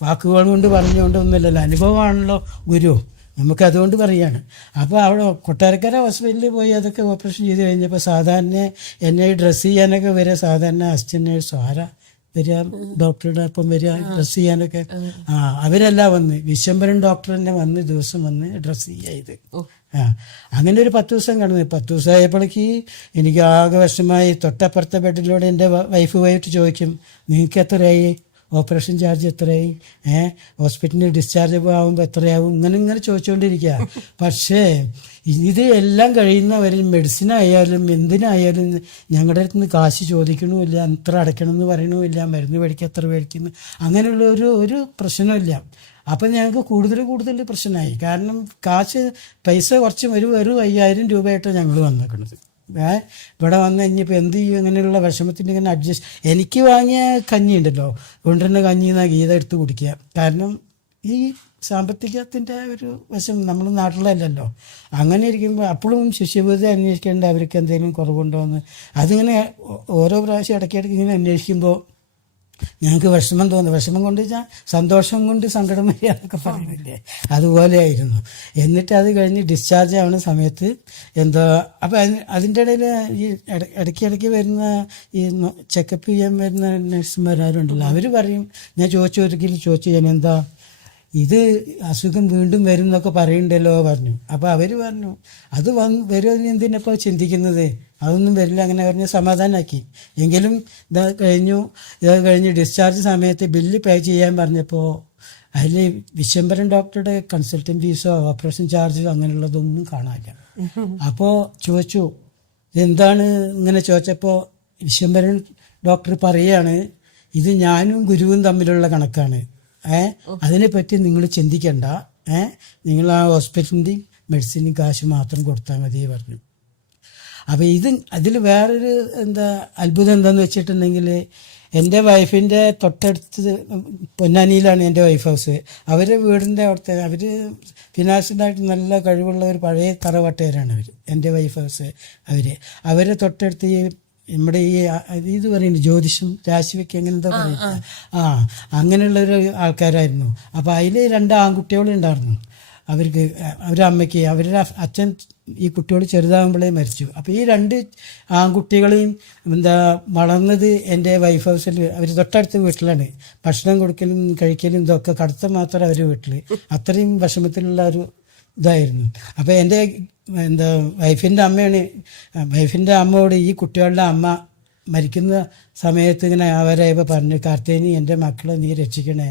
വാക്കുകൾ കൊണ്ട് പറഞ്ഞുകൊണ്ടൊന്നുമില്ലല്ലോ, അനുഭവമാണല്ലോ ഗുരു, നമുക്കതുകൊണ്ട് പറയാണ്. അപ്പോൾ അവിടെ കൊട്ടാരക്കര ഹോസ്പിറ്റലിൽ പോയി അതൊക്കെ ഓപ്പറേഷൻ ചെയ്ത് കഴിഞ്ഞപ്പോൾ സാധാരണ എന്നെ ഡ്രസ്സ് ചെയ്യാനൊക്കെ വരിക സാധാരണ അസിസ്റ്റന്റ് നേഴ്സോ ആരാ വരിക, ഡോക്ടറുടെ ഒപ്പം വരിക ഡ്രസ്സ് ചെയ്യാനൊക്കെ. അവരെല്ലാം വന്ന് വിശ്വംഭരൻ ഡോക്ടർ തന്നെ വന്ന് ദിവസം വന്ന് ഡ്രസ്സ് ചെയ്ത് അങ്ങനെ ഒരു 10 ദിവസം കിടന്നു. 10 ദിവസമായപ്പോഴേക്ക് എനിക്ക് ആകെ വിഷമായി. തൊട്ടപ്പുറത്തെ ബെഡിലൂടെ എൻ്റെ വൈഫ് പോയിട്ട് ചോദിക്കും, നിങ്ങൾക്ക് എത്രയായി, ഓപ്പറേഷൻ ചാർജ് എത്രയായി, ഹോസ്പിറ്റലിൽ ഡിസ്ചാർജ് ആകുമ്പോൾ എത്രയാവും, ഇങ്ങനെ ചോദിച്ചുകൊണ്ടിരിക്കുക. പക്ഷേ ഇത് എല്ലാം കഴിയുന്നവരിൽ മെഡിസിൻ ആയാലും എന്തിനായാലും ഞങ്ങളുടെ അടുത്ത് നിന്ന് കാശ് ചോദിക്കണമില്ല, എത്ര അടയ്ക്കണമെന്ന് പറയണമില്ല, മരുന്ന് മേടിക്കുക എത്ര മേടിക്കുന്നു, അങ്ങനെയുള്ള ഒരു പ്രശ്നമില്ല. അപ്പം ഞങ്ങൾക്ക് കൂടുതൽ പ്രശ്നമായി. കാരണം പൈസ കുറച്ച് വെറും 5000 രൂപയായിട്ടാണ് ഞങ്ങൾ വന്നേക്കണത്. ഇവിടെ വന്ന് ഇനിയിപ്പോൾ എന്ത് ചെയ്യും, ഇങ്ങനെയുള്ള വിഷമത്തിൻ്റെ ഇങ്ങനെ അഡ്ജസ്റ്റ്. എനിക്ക് വാങ്ങിയ കഞ്ഞി ഉണ്ടല്ലോ, കൊണ്ടുവരുന്ന കഞ്ഞി എന്നാ ഗീത എടുത്ത് കുടിക്കുക. കാരണം ഈ സാമ്പത്തികത്തിൻ്റെ ഒരു വശം നമ്മൾ നാട്ടിലല്ലല്ലോ. അങ്ങനെ ഇരിക്കുമ്പോൾ അപ്പോഴും ശിഷ്യബോധം അന്വേഷിക്കേണ്ട, അവർക്ക് എന്തെങ്കിലും കുറവുണ്ടോ എന്ന്. അതിങ്ങനെ ഓരോ പ്രാവശ്യം ഇടയ്ക്കിടയ്ക്ക് ഇങ്ങനെ അന്വേഷിക്കുമ്പോൾ ഞങ്ങൾക്ക് വിഷമം തോന്നുന്നു. വിഷമം കൊണ്ട് വെച്ചാൽ സന്തോഷം കൊണ്ട് സങ്കടം വരിക എന്നൊക്കെ പറയുന്നില്ലേ, അതുപോലെയായിരുന്നു. എന്നിട്ട് അത് കഴിഞ്ഞ് ഡിസ്ചാർജ് ആവുന്ന സമയത്ത് അപ്പം അതിൻ്റെ ഇടയിൽ ഈ ഇടയ്ക്കിടയ്ക്ക് വരുന്ന ഈ ചെക്കപ്പ് ചെയ്യാൻ വരുന്ന നഴ്സുമാരുണ്ടല്ലോ, അവർ പറയും, ഞാൻ ഒരിക്കലും ചോദിച്ചു ഞാൻ എന്താ ഇത് അസുഖം വീണ്ടും വരും എന്നൊക്കെ പറയുന്നുണ്ടല്ലോ പറഞ്ഞു. അപ്പോൾ അവർ പറഞ്ഞു അത് വരുമെന്ന് എന്തിനപ്പോൾ ചിന്തിക്കുന്നത്, അതൊന്നും വരില്ല. അങ്ങനെ പറഞ്ഞ് സമാധാനമാക്കി. എങ്കിലും ഇത് കഴിഞ്ഞ് ഡിസ്ചാർജ് സമയത്ത് ബില്ല് പേ ചെയ്യാൻ പറഞ്ഞപ്പോൾ അതിൽ വിശ്വംഭരൻ ഡോക്ടറുടെ കൺസൾട്ടൻറ്റ് ഫീസോ ഓപ്പറേഷൻ ചാർജോ അങ്ങനെയുള്ളതൊന്നും കാണാനില്ല. അപ്പോൾ ചോദിച്ചു ഇതെന്താണ് ഇങ്ങനെ ചോദിച്ചപ്പോൾ വിശ്വംഭരൻ ഡോക്ടർ പറയുകയാണ്, ഇത് ഞാനും ഗുരുവും തമ്മിലുള്ള കണക്കാണ്, അതിനെപ്പറ്റി നിങ്ങൾ ചിന്തിക്കണ്ട, നിങ്ങൾ ആ ഹോസ്പിറ്റലിൻ്റെയും മെഡിസിനും കാശ് മാത്രം കൊടുത്താൽ മതി പറഞ്ഞു. അപ്പോൾ അതിൽ വേറൊരു അത്ഭുതം എന്താണെന്ന് വെച്ചിട്ടുണ്ടെങ്കിൽ, എൻ്റെ വൈഫിൻ്റെ തൊട്ടടുത്ത് പൊന്നാനിയിലാണ് എൻ്റെ വൈഫ് ഹൗസ്. അവരുടെ വീടിൻ്റെ അവിടുത്തെ അവർ ഫിനാൻഷ്യലായിട്ട് നല്ല കഴിവുള്ള ഒരു പഴയ തറവാട്ടുകാരാണ് അവർ, എൻ്റെ വൈഫ് ഹൗസ്. അവരെ തൊട്ടടുത്ത് നമ്മുടെ ഇത് പറയുന്നത് ജ്യോതിഷം രാശിവെക്ക് എങ്ങനെന്താ പറയുക, അങ്ങനെയുള്ളൊരു ആൾക്കാരായിരുന്നു. അപ്പോൾ അതിൽ 2 ആൺകുട്ടികളുണ്ടായിരുന്നു അവരുടെ അമ്മയ്ക്ക്. അവരുടെ അച്ഛൻ ഈ കുട്ടികൾ ചെറുതാകുമ്പോഴേ മരിച്ചു. അപ്പോൾ ഈ 2 ആൺകുട്ടികളെയും വളർന്നത് എൻ്റെ വൈഫ് ഹൗസിൽ. അവർ തൊട്ടടുത്ത വീട്ടിലാണ്. ഭക്ഷണം കൊടുക്കലും കഴിക്കലും ഇതൊക്കെ കടുത്ത മാത്രം അവരുടെ വീട്ടിൽ. അത്രയും വിഷമത്തിലുള്ള ഒരു ഇതായിരുന്നു. അപ്പോൾ എൻ്റെ വൈഫിൻ്റെ അമ്മയോട് ഈ കുട്ടികളുടെ അമ്മ മരിക്കുന്ന സമയത്ത് ഇങ്ങനെ അവരെ പറഞ്ഞു, കാർത്തേനി എൻ്റെ മക്കളെ നീ രക്ഷിക്കണേ,